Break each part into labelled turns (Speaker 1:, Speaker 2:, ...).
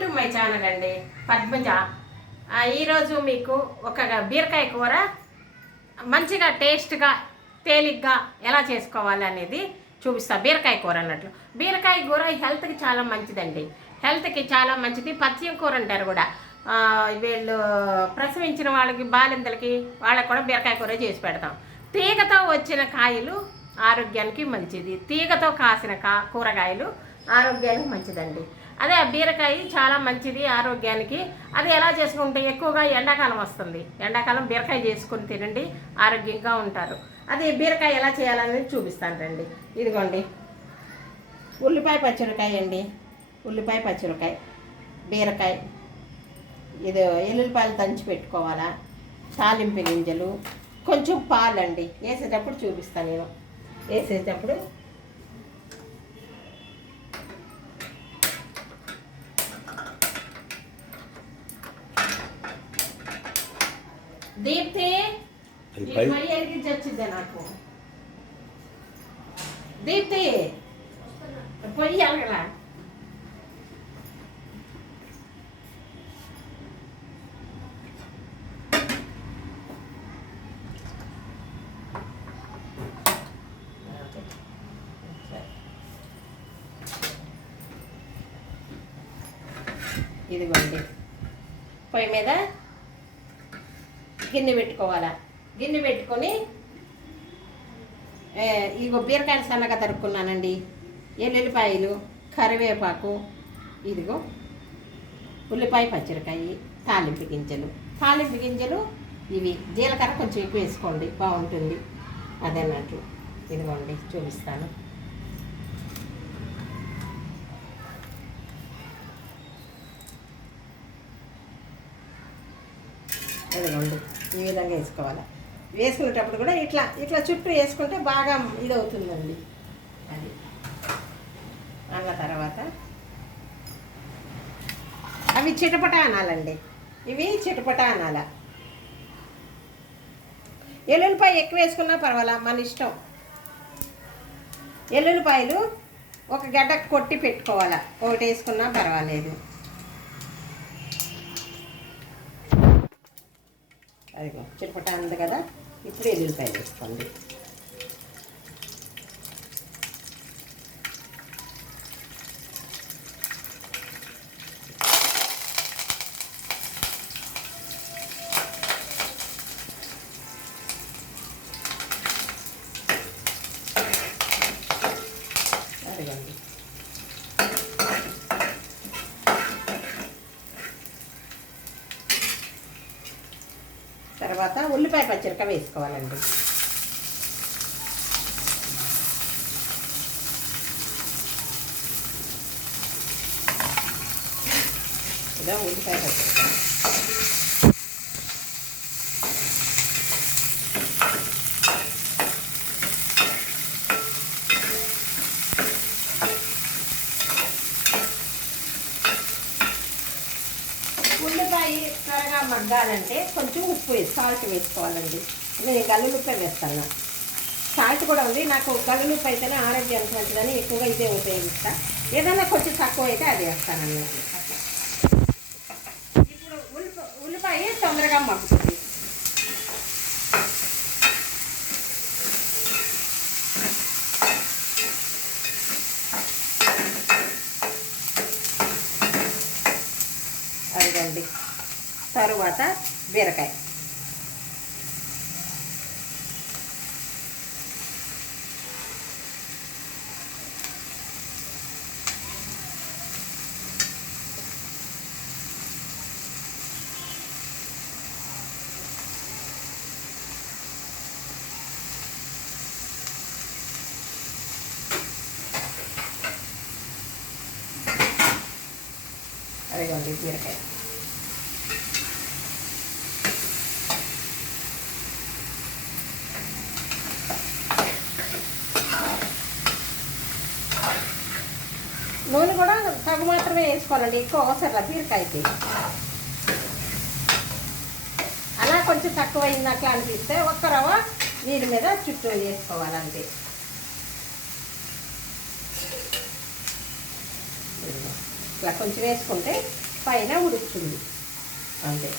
Speaker 1: To my channel అండి పద్మజ. ఈరోజు మీకు ఒక బీరకాయ కూర మంచిగా టేస్ట్గా తేలిగ్గా ఎలా చేసుకోవాలి అనేది చూపిస్తా. బీరకాయ కూర అన్నట్లు. బీరకాయ కూర హెల్త్కి చాలా మంచిదండి. హెల్త్కి చాలా మంచిది. పథ్యం కూర అంటారు కూడా. వీళ్ళు ప్రసవించిన వాళ్ళకి బాలింతలకి వాళ్ళకి కూడా బీరకాయ కూర చేసి పెడతాం. తీగతో వచ్చిన కాయలు ఆరోగ్యానికి మంచిది. తీగతో కాసిన కా కూరగాయలు ఆరోగ్యానికి మంచిదండి. అదే ఆ బీరకాయ చాలా మంచిది ఆరోగ్యానికి. అది ఎలా చేసుకుంటే ఎక్కువగా ఎండాకాలం వస్తుంది. ఎండాకాలం బీరకాయ చేసుకుని తినండి ఆరోగ్యంగా ఉంటారు. అది బీరకాయ ఎలా చేయాలనేది చూపిస్తాను రండి. ఇదిగోండి. ఉల్లిపాయ పచ్చిమిరకాయ అండి. ఉల్లిపాయ పచ్చిమిరకాయ బీరకాయ. ఇది ఎల్లుల్లిపాయలు దంచి పెట్టుకోవాలా? తాలింపు గింజలు కొంచెం పాలండి. వేసేటప్పుడు చూపిస్తాను నేను. వేసేటప్పుడు దీప్తి
Speaker 2: అది
Speaker 1: ఈ
Speaker 2: పై
Speaker 1: పొయ్యి వెలిగించి వచ్చిందే నాకు దీప్తి పొయ్యి ఎలగలా ఇదిగోండి పొయ్యి మీద గిన్నె పెట్టుకోవాలా? గిన్నె పెట్టుకొని ఇదిగో ఇగో బీరకాయలు సన్నగా తరుక్కున్నానండి. ఎల్లుల్లిపాయలు కరివేపాకు ఇదిగో ఉల్లిపాయ పచ్చిరకాయ తాలింపు గింజలు. తాలింపు గింజలు ఇవి జీలకర్ర కొంచెం ఎక్కువ వేసుకోండి బాగుంటుంది. అదన్నట్టు ఇదిగోండి చూపిస్తాను. ఇదిగోండి. ఈ విధంగా వేసుకోవాలి. వేసుకునేటప్పుడు కూడా ఇట్లా ఇట్లా చుట్టూ వేసుకుంటే బాగా ఇది అవుతుందండి అది. అన్న తర్వాత అవి చిటపట అనాలండి. ఇవి చిటపట అనాల. ఎల్లుల్లిపాయ ఎక్కువ వేసుకున్నా పర్వాలా మన ఇష్టం. ఎల్లుల్లిపాయలు ఒక గడ్డ కొట్టి పెట్టుకోవాలా. ఒకటి వేసుకున్నా పర్వాలేదు. అదిగో చిటపట ఉంది కదా ఇప్పుడు ఎల్లుల్లిపాయలు వేసుకోండి అదిగోండి తర్వాత ఉల్లిపాయ పచ్చిరక వేసుకోవాలండి. ఇదా ఉల్లిపాయ పచ్చిమిరపకాయ ఉల్లిపాయ త్వరగా మగ్గాలంటే కొంచెం ఉప్పు వేసి సాల్ట్ వేసుకోవాలండి. నేను గల్లులుప్పే వేస్తాను. సాల్ట్ కూడా ఉంది. నాకు గల్లులుప్పు అయితేనే ఆరోగ్యానికి మంచిదని ఎక్కువగా ఇదే ఉపయోగిస్తా. ఏదైనా కొంచెం తక్కువ అయితే అది వేస్తాను అన్నట్టు ఇప్పుడు ఉల్లిపాయ ఉల్లిపాయ తొందరగా మగ్గుతుంది. తరువాత బీరకాయ. అదిగోండి బీరకాయ. నూనె కూడా తగు మాత్రమే వేసుకోవాలండి ఎక్కువ అవసరం బీరకాయకి అలా కొంచెం తక్కువ అట్లా అనిపిస్తే ఒక్క రవ్వ నీళ్ళ మీద చుట్టూ వేసుకోవాలండి ఇట్లా కొంచెం వేసుకుంటే పైన ఉడుకుతుంది. అంతే.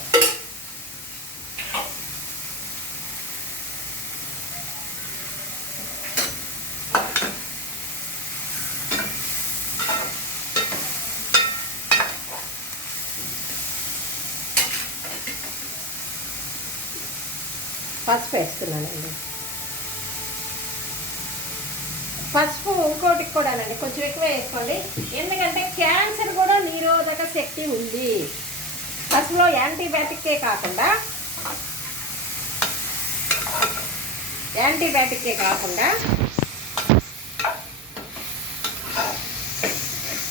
Speaker 1: పసుపు వేస్తున్నానండి. పసుపు ఇంకోటి కూడానండి కొంచెం ఎక్కువ వేసుకోండి. ఎందుకంటే క్యాన్సర్ కూడా నిరోధక శక్తి ఉంది. పసుపులో యాంటీబయాటిక్కే కాకుండా యాంటీబయాటిక్కే కాకుండా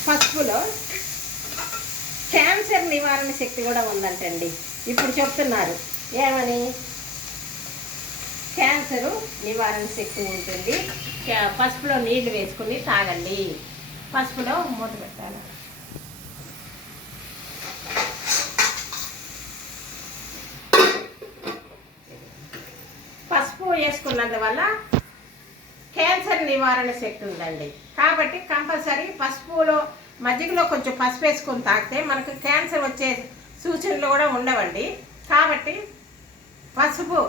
Speaker 1: పసుపులో క్యాన్సర్ నివారణ శక్తి కూడా ఉందంటండి. ఇప్పుడు చెప్తున్నారు ఏమని? క్యాన్సరు నివారణ శక్తి ఉంటుంది. పసుపులో నీళ్ళు వేసుకుని తాగండి. పసుపులో మూత పెట్టాలి. పసుపు వేసుకున్నందువల్ల క్యాన్సర్ నివారణ శక్తి ఉందండి. కాబట్టి కంపల్సరీ పసుపులో మజ్జిగలో కొంచెం పసుపు వేసుకొని తాగితే మనకు క్యాన్సర్ వచ్చే సూచనలు కూడా ఉండవండి. కాబట్టి పసుపు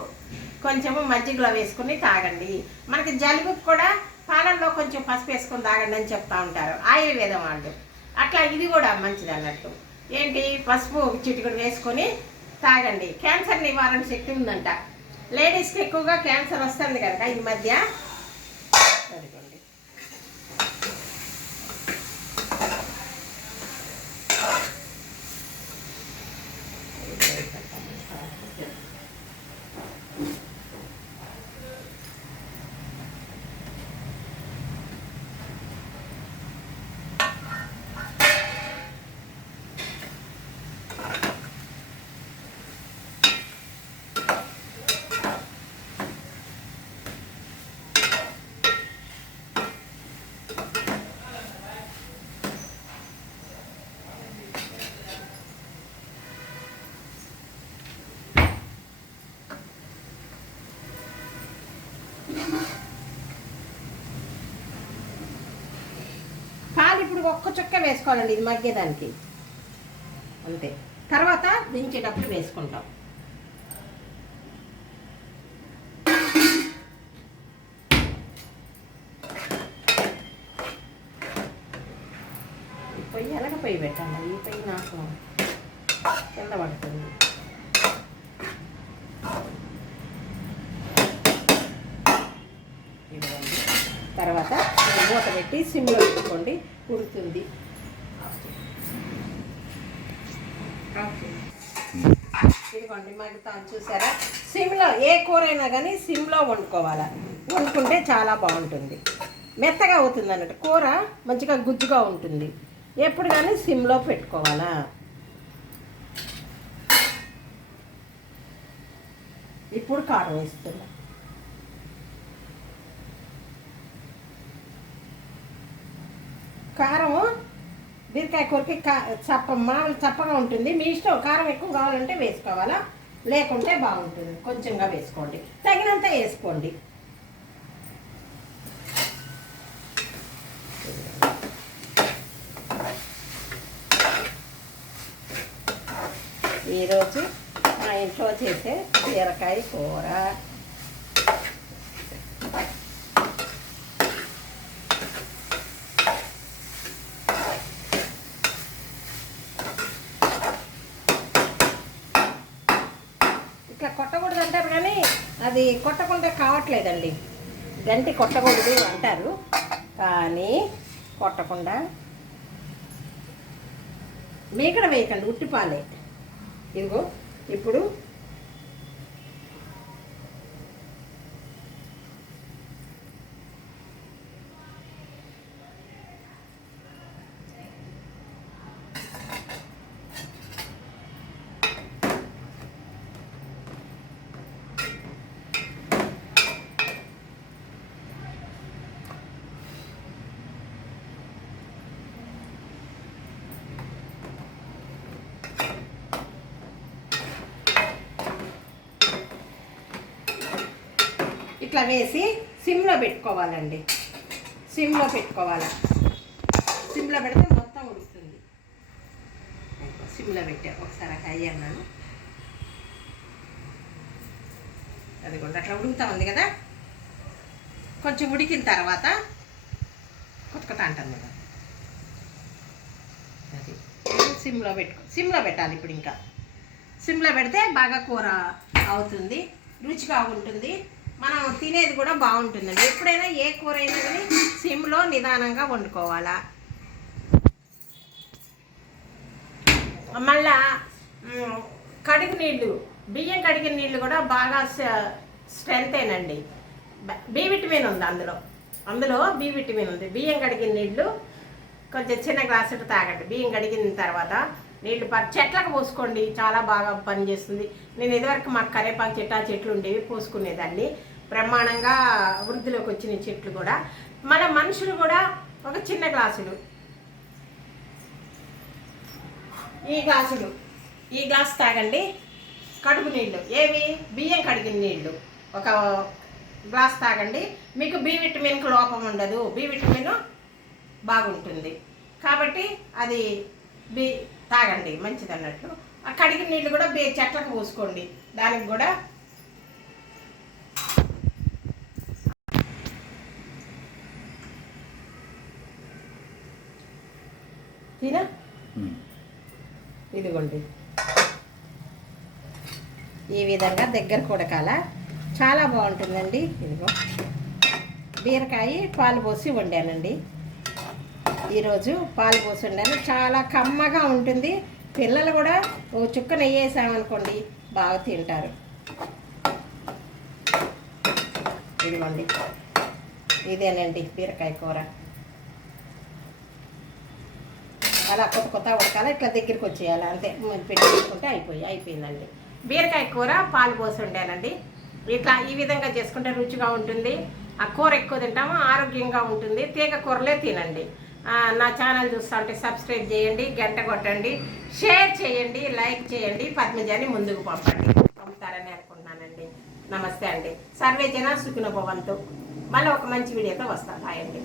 Speaker 1: కొంచెము మజ్జిగలో వేసుకుని తాగండి. మనకి జలుబుకి కూడా పాలల్లో కొంచెం పసుపు వేసుకొని తాగండి అని చెప్తా ఉంటారు. ఆయుర్వేదం వాళ్ళు. అట్లా ఇది కూడా మంచిది అన్నట్టు. ఏంటి? పసుపు చిటికడు వేసుకొని తాగండి. క్యాన్సర్ నివారణ శక్తి ఉందంట. లేడీస్కి ఎక్కువగా క్యాన్సర్ వస్తుంది కనుక ఈ మధ్య. ఇప్పుడు ఒక్క చుక్క వేసుకోవాలండి ఇది మగ్గేదానికి. అంతే. తర్వాత దించేటప్పుడు వేసుకుంటాం. పొయ్యి ఎలాగ పొయ్యి పెట్టాలి? ఈ పొయ్యి నాకు కింద పడుతుంది. తర్వాత మూత పెట్టి సిమ్లో పెట్టుకోండి. ఉడుతుంది ఇదిగోండి మగ్గుతాను చూసారా? సిమ్లో ఏ కూర అయినా కానీ సిమ్లో వండుకోవాలా. వండుకుంటే చాలా బాగుంటుంది. మెత్తగా అవుతుంది అన్నట్టు. కూర మంచిగా గుజ్జుగా ఉంటుంది. ఎప్పుడు కానీ సిమ్లో పెట్టుకోవాలా. ఇప్పుడు కారం వేస్తున్నా. కారం బీరకాయ కూరకి కా చప్ప మామూలు చప్పగా ఉంటుంది. మీ ఇష్టం కారం ఎక్కువ కావాలంటే వేసుకోవాలా? లేకుంటే బాగుంటుంది. కొంచెంగా వేసుకోండి. తగినంత వేసుకోండి. ఈరోజు మా ఇంట్లో చేసే బీరకాయ కూర ఇట్లా కొట్టకూడదు అంటారు కానీ అది కొట్టకుండా కావట్లేదండి. గంటి కొట్టకూడదు అంటారు. కానీ కొట్టకుండా మేకడ వేయకండి ఉట్టిపాలే ఇదిగో ఇప్పుడు ఇట్లా వేసి సిమ్లో పెట్టుకోవాలండి. సిమ్లో పెట్టుకోవాలి? సిమ్లో పెడితే మొత్తం ఉడుకుతుంది. సిమ్లో పెట్టా. ఒకసారి హై అన్నాను. అది కూడా అట్లా ఉడుకుతా ఉంది కదా? కొంచెం ఉడికిన తర్వాత కొత్త కొత్త అంటుంది కదా? అది. సిమ్లో పెట్టుకో సిమ్లో పెట్టాలి ఇప్పుడు ఇంకా. సిమ్లో పెడితే బాగా కూర అవుతుంది. రుచిగా ఉంటుంది. మనం తినేది కూడా బాగుంటుందండి. ఎప్పుడైనా ఏ కూర అయినా కానీ సిమ్లో నిదానంగా వండుకోవాలా. మళ్ళా కడుగు నీళ్ళు బియ్యం కడిగిన నీళ్ళు కూడా బాగా స్ట్రెంత్ ఏనండి. బి విటమిన్ ఉంది అందులో. అందులో బి విటమిన్ ఉంది. బియ్యం కడిగిన నీళ్ళు కొంచెం చిన్న గ్లాసులు తాగండి. బియ్యం కడిగిన తర్వాత నీళ్ళు ప చెట్లకు పోసుకోండి. చాలా బాగా పనిచేస్తుంది. నేను ఇదివరకు మాకు కరేపాకు చెట్టు ఆ చెట్లు ఉండేవి పోసుకునేదాన్ని. బ్రహ్మాండంగా వృద్ధిలోకి వచ్చిన చెట్లు కూడా. మన మనుషులు కూడా ఒక చిన్న గ్లాసులు. ఈ గ్లాసులు. ఈ గ్లాస్ తాగండి. కడుపు నీళ్ళు ఏవి? బియ్యం కడిగిన నీళ్ళు ఒక గ్లాస్ తాగండి. మీకు బి విటమిన్కి లోపం ఉండదు. బి విటమిన్ బాగుంటుంది. కాబట్టి అది బి తాగండి. మంచిది అన్నట్లు ఆ కడిగిన నీళ్ళు కూడా బి చెట్లకు పోసుకోండి. దానికి కూడా తినా. ఇదిగోండి. ఈ విధంగా దగ్గర కొడకాల. చాలా బాగుంటుందండి. ఇదిగో. బీరకాయ పాలు పోసి వండానండి. ఈరోజు పాలు పోసి వండాను. చాలా కమ్మగా ఉంటుంది. పిల్లలు కూడా ఓ చుక్క నెయ్యి వేసామనుకోండి బాగా తింటారు. ఇదిగోండి. ఇదేనండి బీరకాయ కూర. అలా కొత్త కొత్త ఉడకాల ఇట్లా దగ్గరికి వచ్చేయాలి అంతే. పెట్టుకుంటే అయిపోయి అయిపోయిందండి. బీరకాయ కూర పాలు పోసి ఉండానండి. ఇట్లా ఈ విధంగా చేసుకుంటే రుచిగా ఉంటుంది. ఆ కూర ఎక్కువ తింటాము ఆరోగ్యంగా ఉంటుంది. తీగ కూరలే తినండి. నా ఛానల్ చూస్తా ఉంటే సబ్స్క్రైబ్ చేయండి గంట కొట్టండి షేర్ చేయండి లైక్ చేయండి పద్మజాని ముందుకు పంపండి. పంపుతారని అనుకుంటున్నానండి. నమస్తే అండి. సర్వే జన సుఖిన భవంతు. మళ్ళీ ఒక మంచి వీడియోతో వస్తాను హాయ్ అండి.